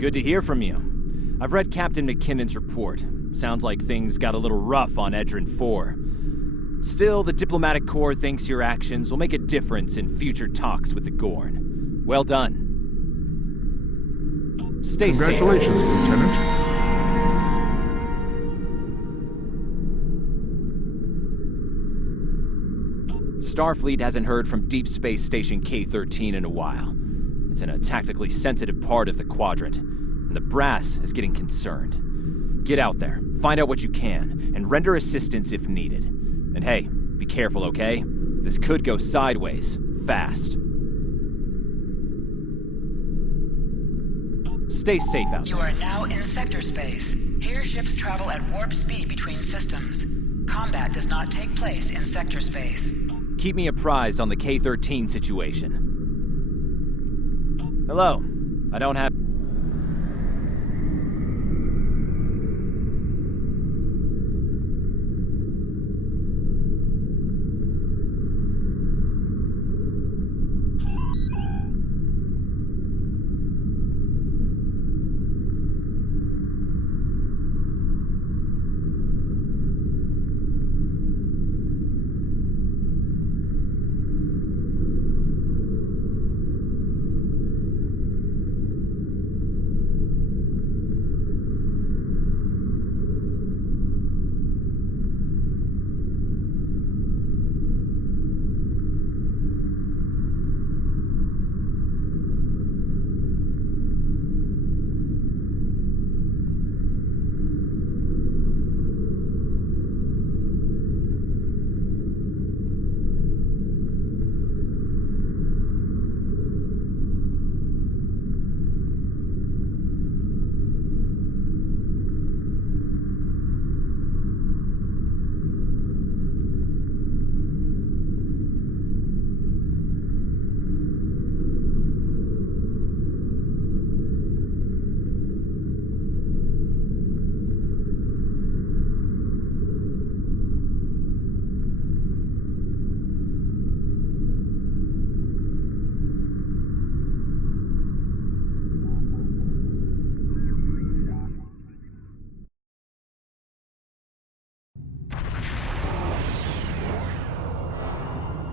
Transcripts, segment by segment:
Good to hear from you. I've read Captain McKinnon's report. Sounds like things got a little rough on Edrin 4. Still, the diplomatic corps thinks your actions will make a difference in future talks with the Gorn. Well done. Stay safe. Congratulations, Lieutenant. Starfleet hasn't heard from Deep Space Station K-13 in a while. It's in a tactically sensitive part of the quadrant, and the brass is getting concerned. Get out there, find out what you can, and render assistance if needed. And hey, be careful, okay? This could go sideways, fast. Stay safe out there. You are now in sector space. Here ships travel at warp speed between systems. Combat does not take place in sector space. Keep me apprised on the K-13 situation. Hello. I don't have...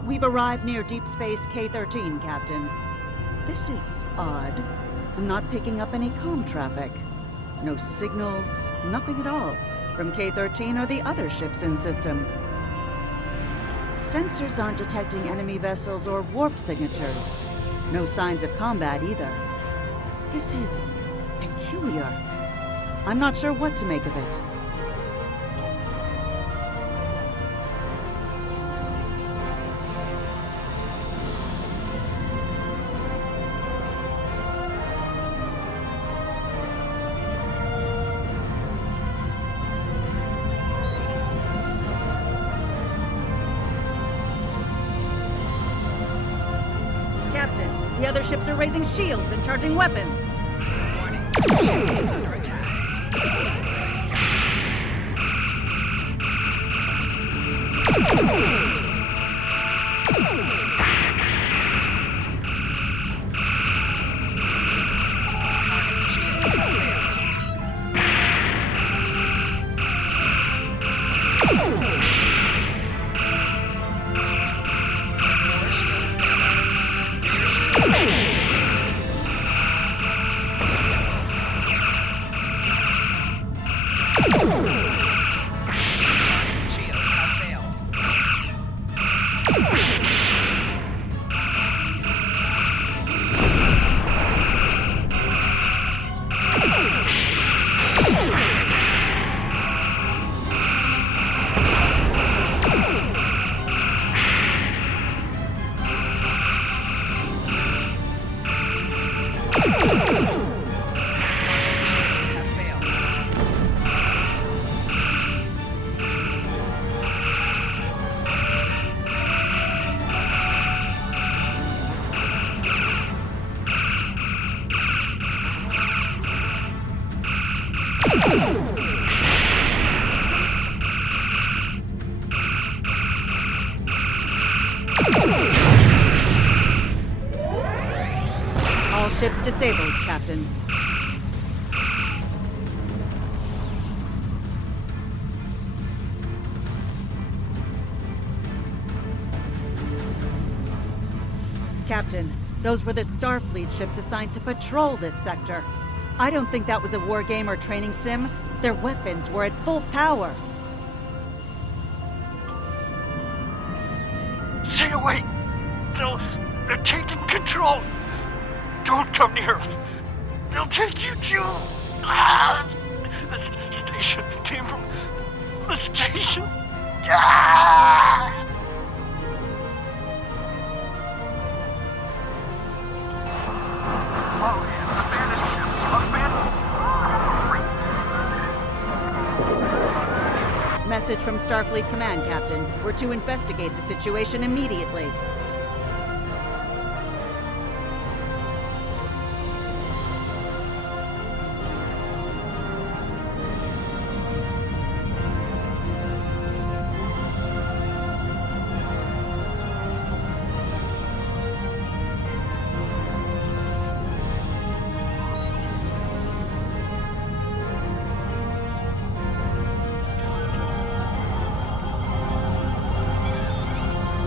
We've arrived near Deep Space K-13, Captain. This is odd. I'm not picking up any comm traffic. No signals, nothing at all, from K-13 or the other ships in system. Sensors aren't detecting enemy vessels or warp signatures. No signs of combat either. This is peculiar. I'm not sure what to make of it. Captain, the other ships are raising shields and charging weapons. Warning. Under attack. All ships disabled, Captain. Captain, those were the Starfleet ships assigned to patrol this sector. I don't think that was a war game or training sim. Their weapons were at full power. Stay away! They're taking control! Don't come near us! They'll take you too! Ah! This station came from the station! Ah! Message from Starfleet Command, Captain. We're to investigate the situation immediately.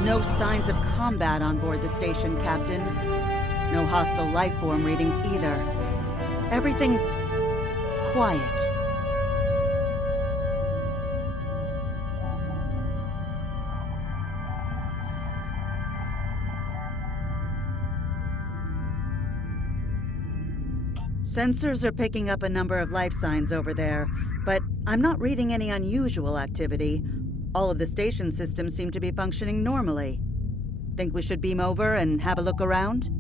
No signs of combat on board the station, Captain. No hostile life form readings either. Everything's quiet. Sensors are picking up a number of life signs over there, but I'm not reading any unusual activity. All of the station systems seem to be functioning normally. Think we should beam over and have a look around?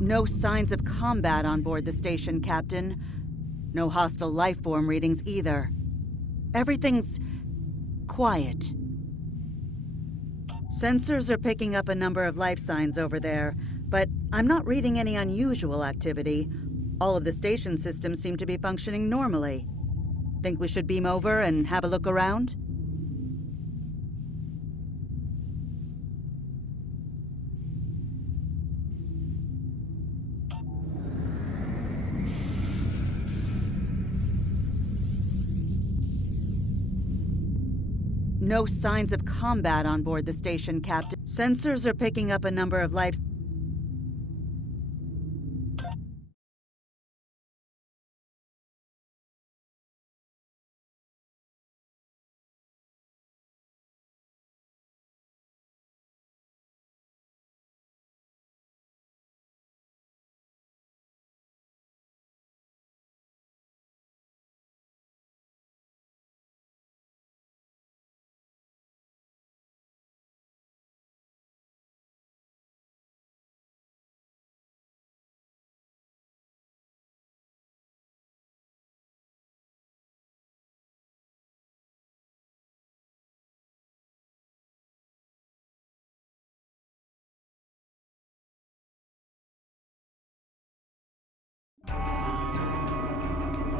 No signs of combat on board the station, Captain. No hostile life form readings either. Everything's quiet. Sensors are picking up a number of life signs over there, but I'm not reading any unusual activity. All of the station systems seem to be functioning normally. Think we should beam over and have a look around? No signs of combat on board the station, Captain. Sensors are picking up a number of life...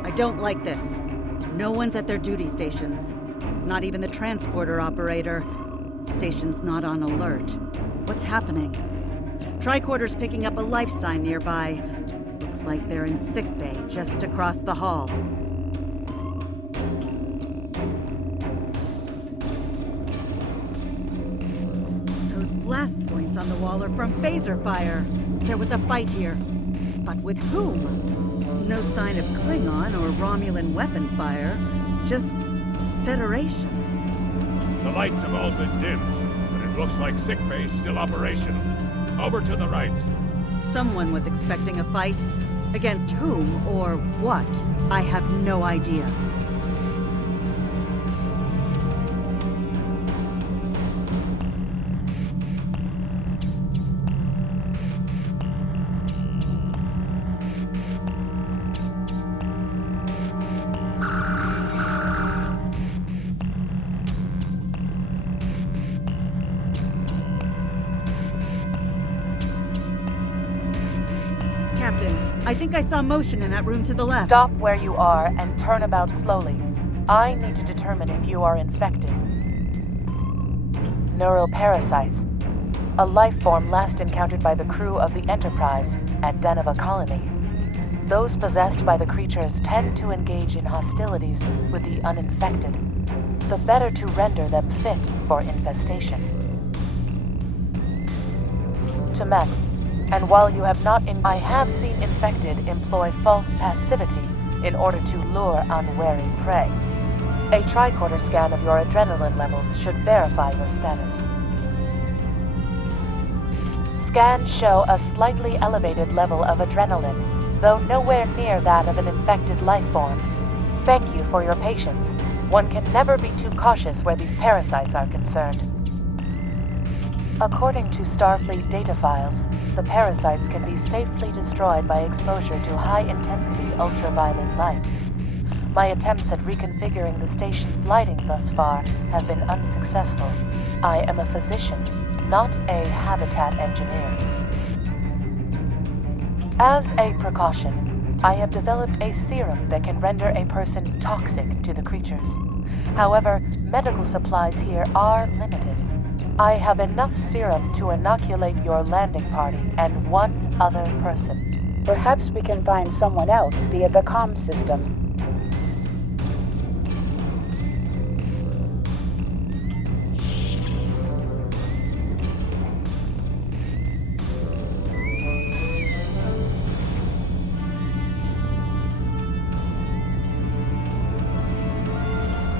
I don't like this. No one's at their duty stations. Not even the transporter operator. Station's not on alert. What's happening? Tricorder's picking up a life sign nearby. Looks like they're in sickbay just across the hall. Those blast points on the wall are from phaser fire. There was a fight here. But with whom? No sign of Klingon or Romulan weapon fire. Just Federation. The lights have all been dimmed, but it looks like sickbay's still operational. Over to the right. Someone was expecting a fight. Against whom or what? I have no idea. Captain. I think I saw motion in that room to the left. Stop where you are and turn about slowly. I need to determine if you are infected. Neural parasites. A life form last encountered by the crew of the Enterprise at Deneva Colony. Those possessed by the creatures tend to engage in hostilities with the uninfected, the better to render them fit for infestation. Temet, and while you have not I have seen infected employ false passivity in order to lure unwary prey. A tricorder scan of your adrenaline levels should verify your status. Scans show a slightly elevated level of adrenaline, though nowhere near that of an infected life form. Thank you for your patience. One can never be too cautious where these parasites are concerned. According to Starfleet data files, the parasites can be safely destroyed by exposure to high-intensity ultraviolet light. My attempts at reconfiguring the station's lighting thus far have been unsuccessful. I am a physician, not a habitat engineer. As a precaution, I have developed a serum that can render a person toxic to the creatures. However, medical supplies here are limited. I have enough serum to inoculate your landing party and one other person. Perhaps we can find someone else via the comm system.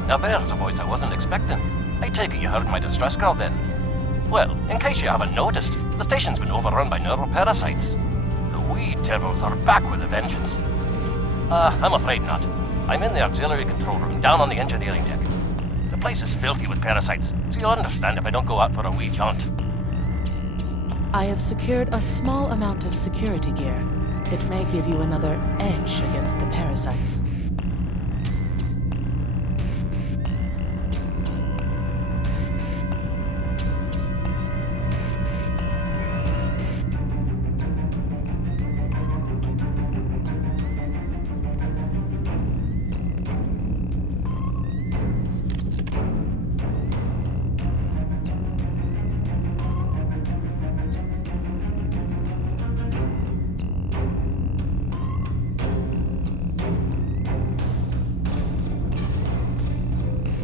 Now there's a voice I wasn't expecting. I take it you heard my distress call then. Well, in case you haven't noticed, the station's been overrun by neural parasites. The wee devils are back with a vengeance. I'm afraid not. I'm in the auxiliary control room down on the engineering deck. The place is filthy with parasites, so you'll understand if I don't go out for a wee jaunt. I have secured a small amount of security gear. It may give you another edge against the parasites.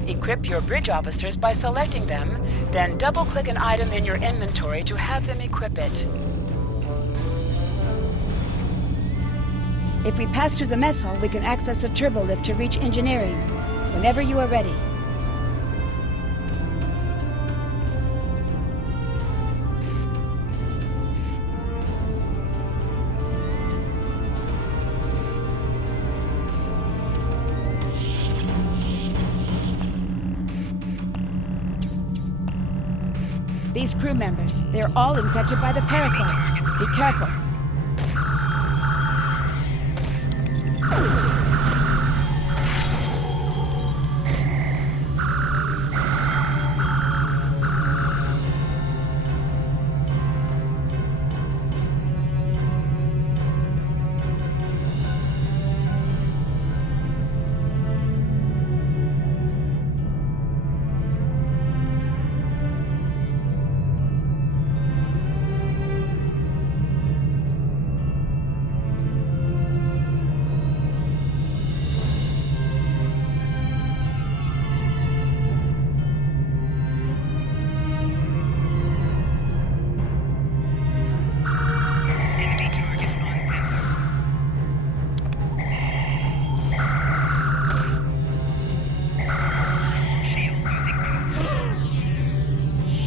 Equip your bridge officers by selecting them, then double-click an item in your inventory to have them equip it. If we pass through the mess hall, we can access a turbo lift to reach engineering. Whenever you are ready. These crew members, they're all infected by the parasites. Be careful.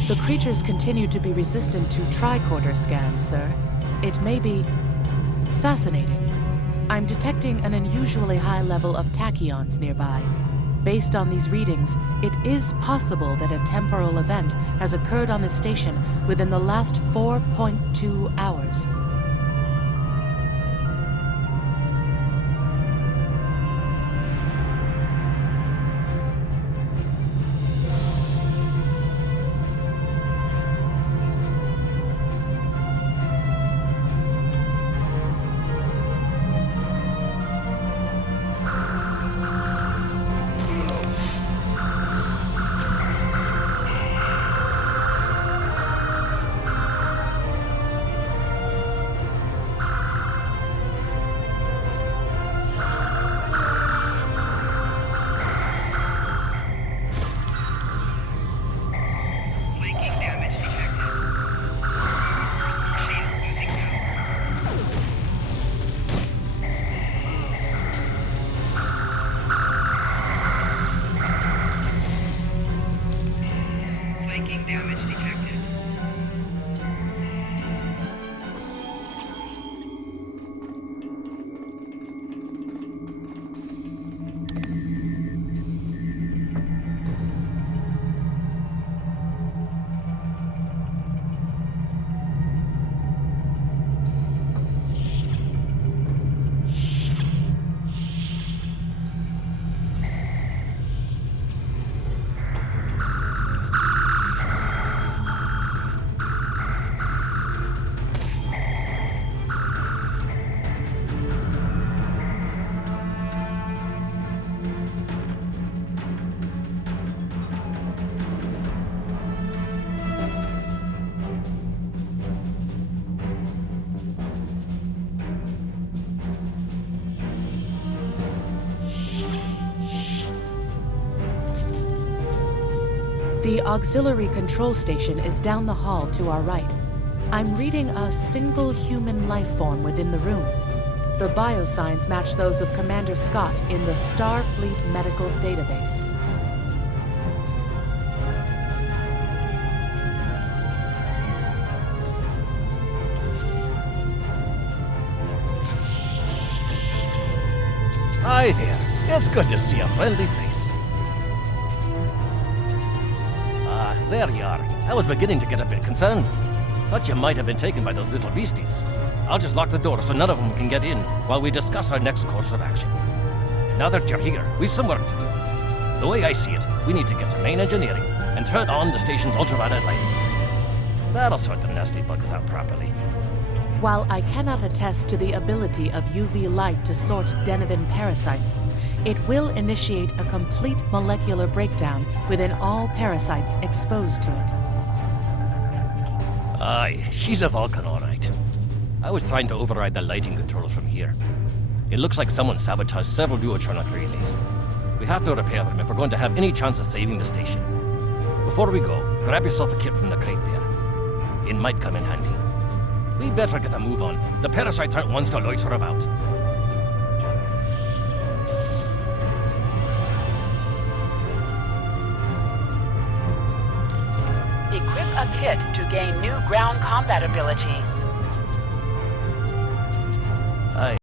The creatures continue to be resistant to tricorder scans, sir. It may be fascinating. I'm detecting an unusually high level of tachyons nearby. Based on these readings, it is possible that a temporal event has occurred on the station within the last 4.2 hours. The auxiliary control station is down the hall to our right. I'm reading a single human life form within the room. The biosigns match those of Commander Scott in the Starfleet Medical Database. Hi there. It's good to see a friendly face. There you are. I was beginning to get a bit concerned. Thought you might have been taken by those little beasties. I'll just lock the door so none of them can get in while we discuss our next course of action. Now that you're here, we've some work to do. The way I see it, we need to get to main engineering and turn on the station's ultraviolet lighting. That'll sort the nasty bugs out properly. While I cannot attest to the ability of UV light to sort Denivan parasites, it will initiate a complete molecular breakdown within all parasites exposed to it. Aye, she's a Vulcan, all right. I was trying to override the lighting controls from here. It looks like someone sabotaged several duotronic relays. We have to repair them if we're going to have any chance of saving the station. Before we go, grab yourself a kit from the crate there. It might come in handy. We better get a move on. The parasites aren't ones to loiter about. Equip a kit to gain new ground combat abilities.